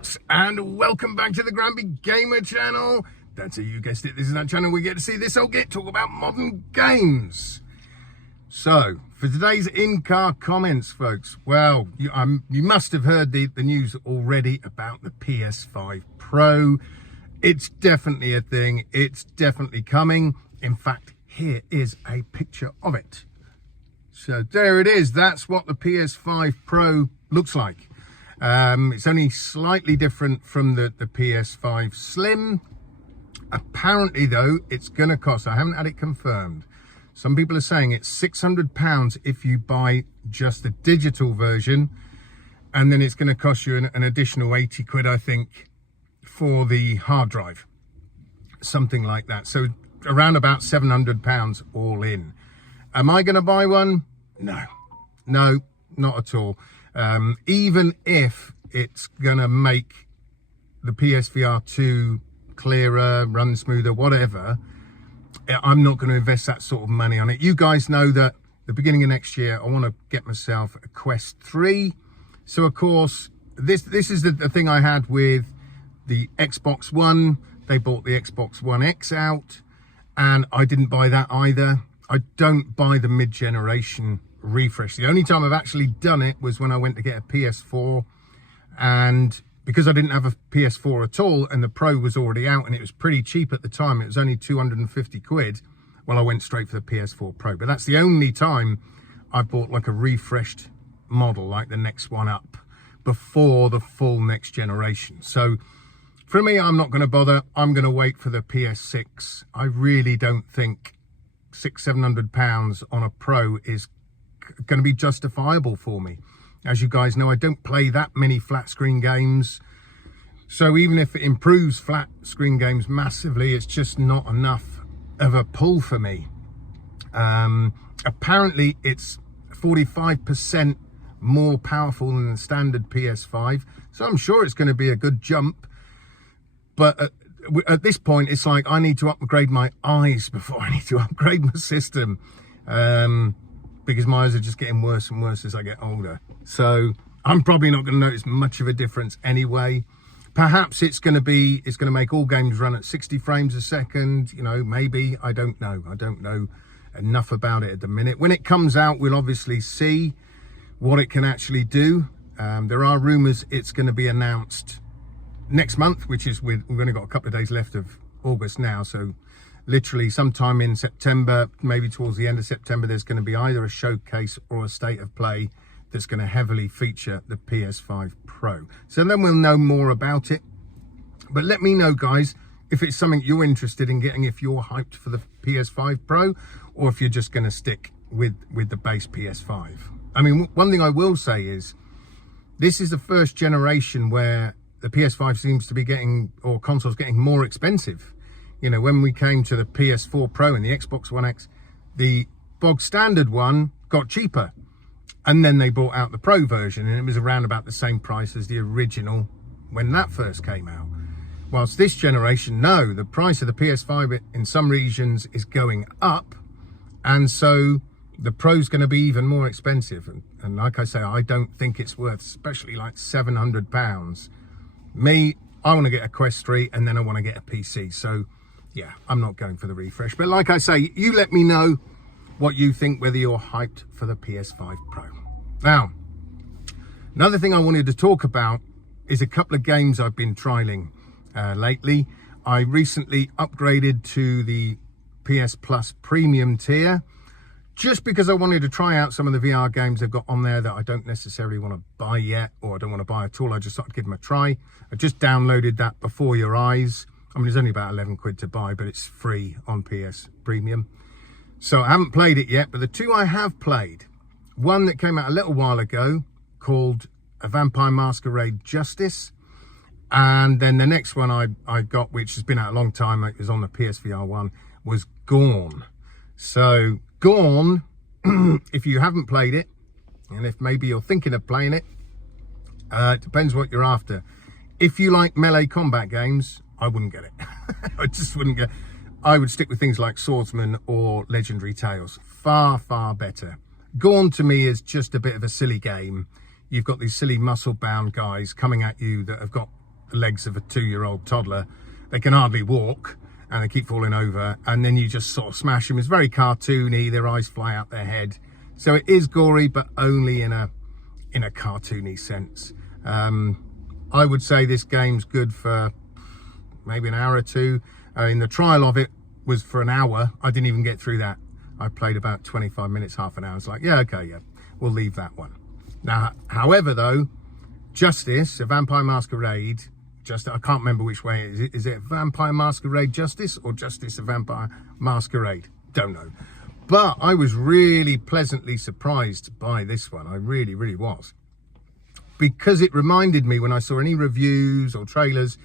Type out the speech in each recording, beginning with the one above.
folks, and welcome back to the Grumpy Gamer channel. That's it, you guessed it, this is that channel we get to see this old git talk about modern games. So, for today's in-car comments, folks, well, you must have heard the news already about the PS5 Pro. It's definitely a thing, it's definitely coming. In fact, here is a picture of it. So there it is, that's what the PS5 Pro looks like. It's only slightly different from the PS5 Slim. Apparently though, it's gonna cost, I haven't had it confirmed, some people are saying it's £600 if you buy just the digital version, and then it's going to cost you an additional 80 quid, I think, for the hard drive, something like that. So around about £700 all in. Am I going to buy one? No, not at all. Even if it's going to make the PSVR 2 clearer, run smoother, whatever, I'm not going to invest that sort of money on it. You guys know that the beginning of next year, I want to get myself a Quest 3. So of course, this is the thing I had with the Xbox One. They bought the Xbox One X out, and I didn't buy that either. I don't buy the mid-generation refresh. The only time I've actually done it was when I went to get a PS4, and because I didn't have a PS4 at all and the Pro was already out and it was pretty cheap at the time, it was only 250 quid, well, I went straight for the PS4 Pro. But that's the only time I bought like a refreshed model, like the next one up, before the full next generation. So for me, I'm not going to bother. I'm going to wait for the PS6. I really don't think £600-700 on a Pro is going to be justifiable for me. As you guys know, I don't play that many flat screen games. So even if it improves flat screen games massively, it's just not enough of a pull for me. Apparently it's 45% more powerful than the standard PS5. So I'm sure it's going to be a good jump. But at this point, it's like I need to upgrade my eyes before I need to upgrade my system. Because my eyes are just getting worse and worse as I get older. So I'm probably not going to notice much of a difference anyway. Perhaps it's going to make all games run at 60 frames a second. You know, maybe, I don't know. I don't know enough about it at the minute. When it comes out, we'll obviously see what it can actually do. There are rumors it's going to be announced next month, which is we've only got a couple of days left of August now. So literally sometime in September, maybe towards the end of September, there's going to be either a showcase or a state of play that's going to heavily feature the PS5 Pro. So then we'll know more about it. But let me know, guys, if it's something you're interested in getting, if you're hyped for the PS5 Pro, or if you're just going to stick with the base PS5. I mean, one thing I will say is, this is the first generation where the PS5 seems to be getting, or consoles getting more expensive. You know, when we came to the PS4 Pro and the Xbox One X, the bog standard one got cheaper. And then they brought out the Pro version, and it was around about the same price as the original when that first came out. Whilst this generation, no, the price of the PS5 in some regions is going up. And so the Pro's going to be even more expensive. And like I say, I don't think it's worth, especially like £700. Me, I want to get a Quest 3 and then I want to get a PC. So yeah, I'm not going for the refresh. But like I say, you let me know what you think, whether you're hyped for the PS5 Pro. Now, another thing I wanted to talk about is a couple of games I've been trialing lately. I recently upgraded to the PS Plus Premium tier, just because I wanted to try out some of the VR games they've got on there that I don't necessarily want to buy yet, or I don't want to buy at all. I just thought I'd give them a try. I just downloaded that Before Your Eyes. I mean, it's only about 11 quid to buy, but it's free on PS Premium. So I haven't played it yet, but the two I have played, one that came out a little while ago called A Vampire Masquerade Justice. And then the next one I got, which has been out a long time, it was on the PSVR 1, was Gorn. So Gorn, if you haven't played it, and if maybe you're thinking of playing it, it depends what you're after. If you like melee combat games, I wouldn't get it. I just wouldn't get. I would stick with things like Swordsman or Legendary Tales. Far, far better. Gorn to me is just a bit of a silly game. You've got these silly muscle-bound guys coming at you that have got the legs of a 2-year-old toddler. They can hardly walk and they keep falling over, and then you just sort of smash them. It's very cartoony, their eyes fly out their head. So it is gory, but only in a cartoony sense. I would say this game's good for maybe an hour or two. The trial of it was for an hour. I didn't even get through that. I played about 25 minutes, half an hour. It's like, yeah, okay, yeah, we'll leave that one. Now, however, though, Justice, a Vampire Masquerade, I can't remember which way it is. Is it Vampire Masquerade Justice or Justice a Vampire Masquerade? Don't know. But I was really pleasantly surprised by this one. I really, really was. Because it reminded me, when I saw any reviews or trailers,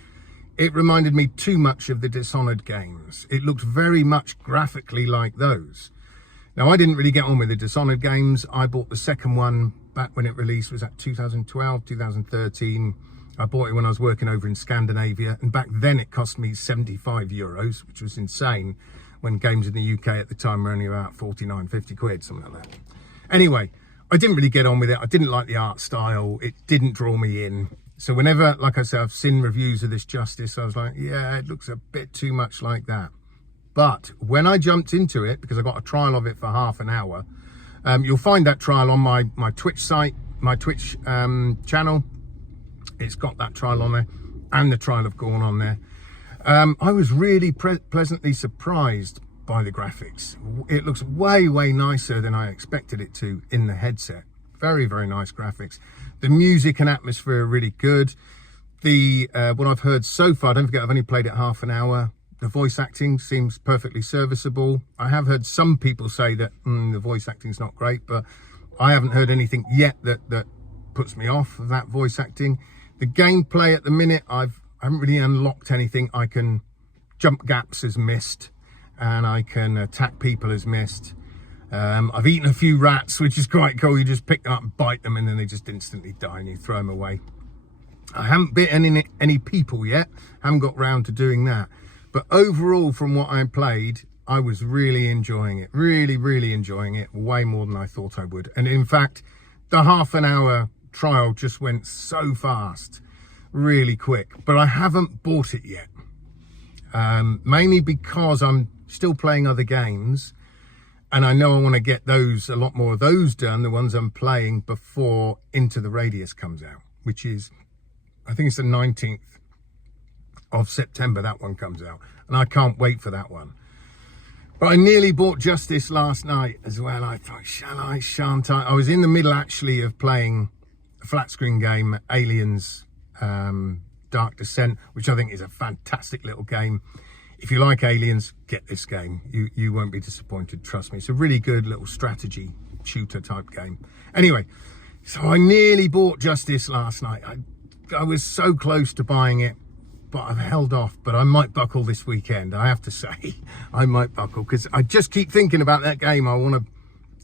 it reminded me too much of the Dishonored games. It looked very much graphically like those. Now, I didn't really get on with the Dishonored games. I bought the second one back when it released. Was that 2012, 2013? I bought it when I was working over in Scandinavia, and back then it cost me 75 euros, which was insane, when games in the UK at the time were only about 49, 50 quid, something like that. Anyway, I didn't really get on with it. I didn't like the art style. It didn't draw me in. So whenever, like I said, I've seen reviews of this Justice, I was like, yeah, it looks a bit too much like that. But when I jumped into it, because I got a trial of it for half an hour, you'll find that trial on my Twitch site, my Twitch channel. It's got that trial on there and the trial of Gorn on there. I was really pleasantly surprised by the graphics. It looks way, way nicer than I expected it to in the headset. Very, very nice graphics. The music and atmosphere are really good. What I've heard so far, don't forget I've only played it half an hour. The voice acting seems perfectly serviceable. I have heard some people say that the voice acting's not great, but I haven't heard anything yet that puts me off of that voice acting. The gameplay at the minute, I haven't really unlocked anything. I can jump gaps as missed, and I can attack people as missed. I've eaten a few rats, which is quite cool. You just pick them up and bite them, and then they just instantly die, and you throw them away. I haven't bitten any people yet. Haven't got round to doing that. But overall, from what I played, I was really enjoying it. Really, really enjoying it. Way more than I thought I would. And in fact, the half an hour trial just went so fast, really quick. But I haven't bought it yet. Mainly because I'm still playing other games. And I know I want to get those, a lot more of those done, the ones I'm playing, before Into the Radius comes out, which is, I think it's the 19th of September, that one comes out. And I can't wait for that one. But I nearly bought Justice last night as well. I thought, shall I, shan't I? I was in the middle, actually, of playing a flat screen game, Aliens Dark Descent, which I think is a fantastic little game. If you like Aliens, get this game. You won't be disappointed, trust me. It's a really good little strategy shooter type game. Anyway, so I nearly bought Justice last night. I was so close to buying it, but I've held off. But I might buckle this weekend, I have to say. I might buckle, because I just keep thinking about that game. I want to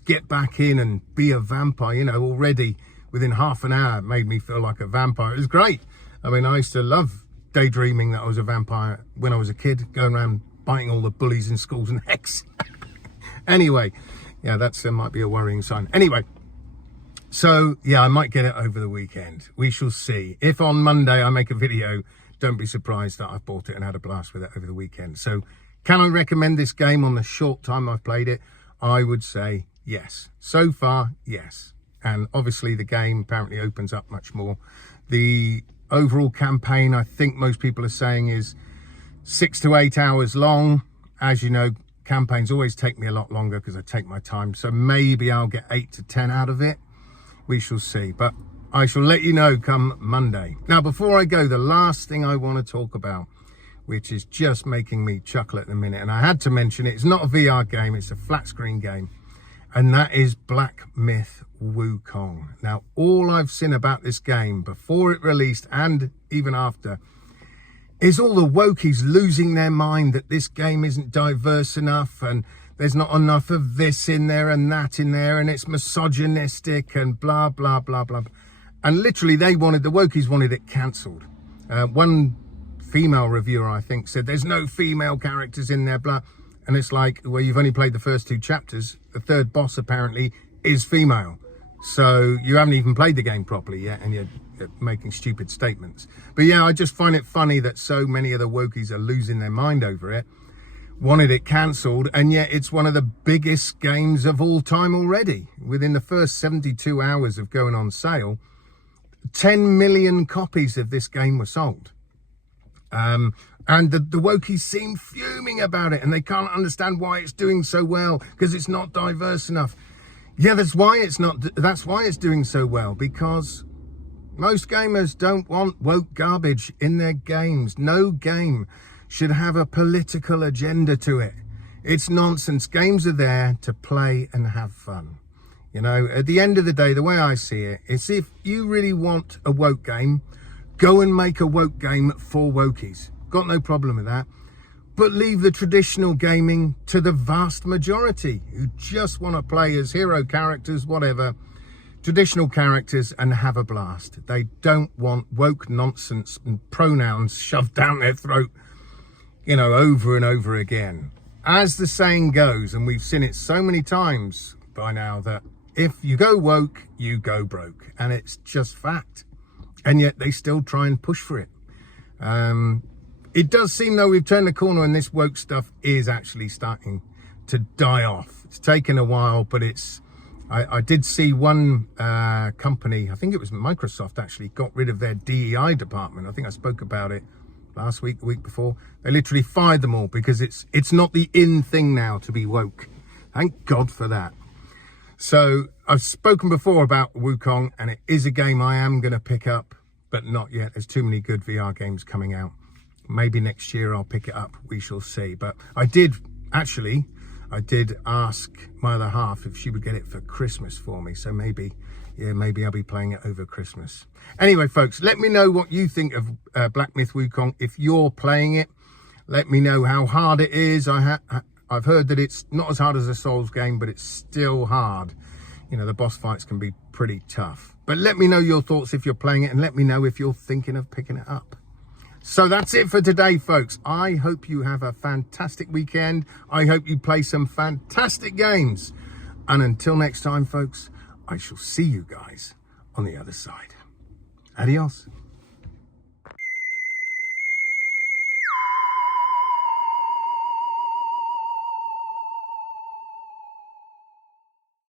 get back in and be a vampire. You know, already within half an hour, it made me feel like a vampire. It was great. I mean, I used to love daydreaming that I was a vampire when I was a kid, going around biting all the bullies in schools and hex. Anyway, yeah, that's might be a worrying sign. Anyway, so yeah, I might get it over the weekend. We shall see. If on Monday I make a video, don't be surprised that I've bought it and had a blast with it over the weekend. So can I recommend this game on the short time I've played it? I would say yes. So far, yes. And obviously the game apparently opens up much more. The overall campaign, I think most people are saying, is 6 to 8 hours long. As you know, campaigns always take me a lot longer because I take my time. So maybe I'll get 8 to 10 out of it. We shall see. But I shall let you know come Monday. Now, before I go, the last thing I want to talk about, which is just making me chuckle at the minute, and I had to mention it, it's not a VR game, it's a flat screen game. And that is Black Myth Wukong. Now, all I've seen about this game before it released and even after is all the wokies losing their mind that this game isn't diverse enough and there's not enough of this in there and that in there and it's misogynistic and blah, blah, blah, blah. And literally the wokies wanted it cancelled. One female reviewer, I think, said there's no female characters in there, blah. And it's like, well, you've only played the first 2 chapters. The third boss apparently is female. So you haven't even played the game properly yet, and you're making stupid statements. But yeah, I just find it funny that so many of the wokies are losing their mind over it, wanted it cancelled, and yet it's one of the biggest games of all time already. Within the first 72 hours of going on sale, 10 million copies of this game were sold. And the wokies seem fuming about it, and they can't understand why it's doing so well, because it's not diverse enough. Yeah, that's why it's doing so well, because most gamers don't want woke garbage in their games. No game should have a political agenda to it. It's nonsense. Games are there to play and have fun. You know, at the end of the day, the way I see it is, if you really want a woke game, go and make a woke game for wokies. Got no problem with that. But leave the traditional gaming to the vast majority who just want to play as hero characters, whatever, traditional characters, and have a blast. They don't want woke nonsense and pronouns shoved down their throat, you know, over and over again. As the saying goes, and we've seen it so many times by now, that if you go woke, you go broke. And it's just fact. And yet they still try and push for it. It does seem, though, we've turned the corner and this woke stuff is actually starting to die off. It's taken a while, but I did see one company, I think it was Microsoft, actually got rid of their DEI department. I think I spoke about it last week, the week before. They literally fired them all because it's not the in thing now to be woke. Thank God for that. So I've spoken before about Wukong, and it is a game I am going to pick up, but not yet. There's too many good VR games coming out. Maybe next year I'll pick it up. We shall see. But I did ask my other half if she would get it for Christmas for me. So maybe I'll be playing it over Christmas. Anyway, folks, let me know what you think of Black Myth Wukong. If you're playing it, let me know how hard it is. I've heard that it's not as hard as a Souls game, but it's still hard. You know, the boss fights can be pretty tough. But let me know your thoughts if you're playing it, and let me know if you're thinking of picking it up. So that's it for today, folks. I hope you have a fantastic weekend. I hope you play some fantastic games. And until next time, folks, I shall see you guys on the other side. Adios.